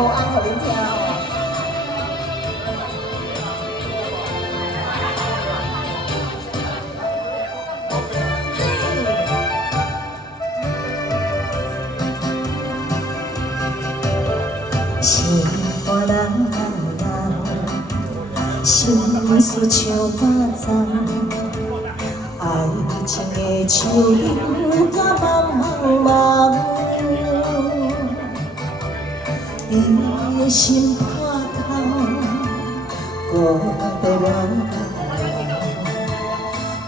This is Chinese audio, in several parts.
无安互恁听哦。心肝人心事像巴掌，爱情的树影甲茫茫茫，伊的心破空，孤单人，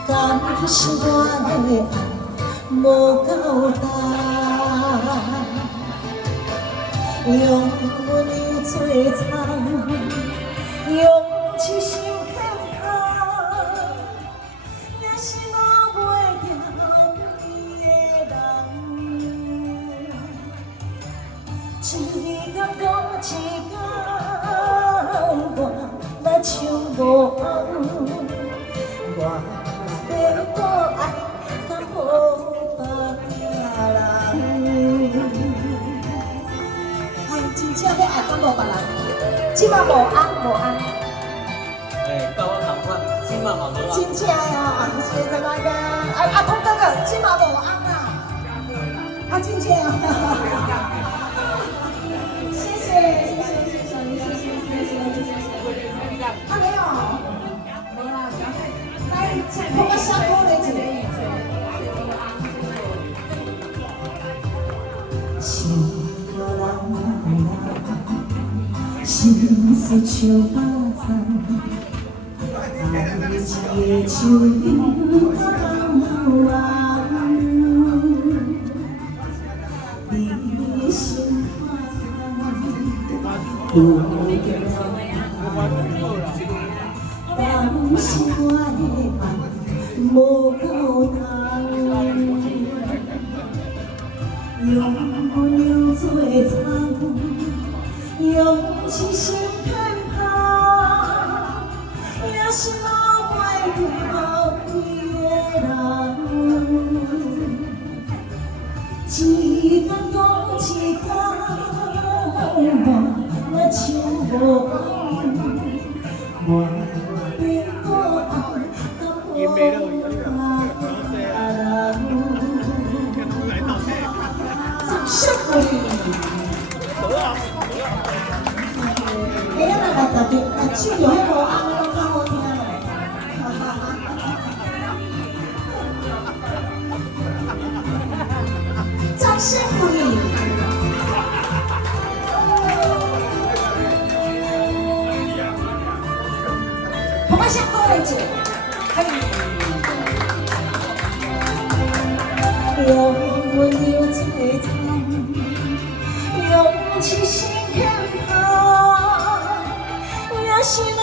敢是我的爱无够重？用温柔做苍，用痴心牵绊，也是我袂着你的人。一天过一天，我若像无红，我要我爱甲无别人。真正要爱甲无别人，即马无红无红。甲我同款，即马嘛无红。真正哦，谢谢大家。通哥哥，即马无红啦。真正哦。谢谢。没有。来，帮我下锅来一个。心事像巴掌，爱情的树影甲茫茫，你心破空，但是我的爱无够重，用温柔做苍。用痴心牵绊，也是我袂着你的人。一天过一天，我像无红，我变我爱甲无别人。掌声鼓励。特别，唱着迄无红的拢较好听嘞。掌声鼓励。我们先过一节，可以。用温柔做苍，用痴心牵绊。是。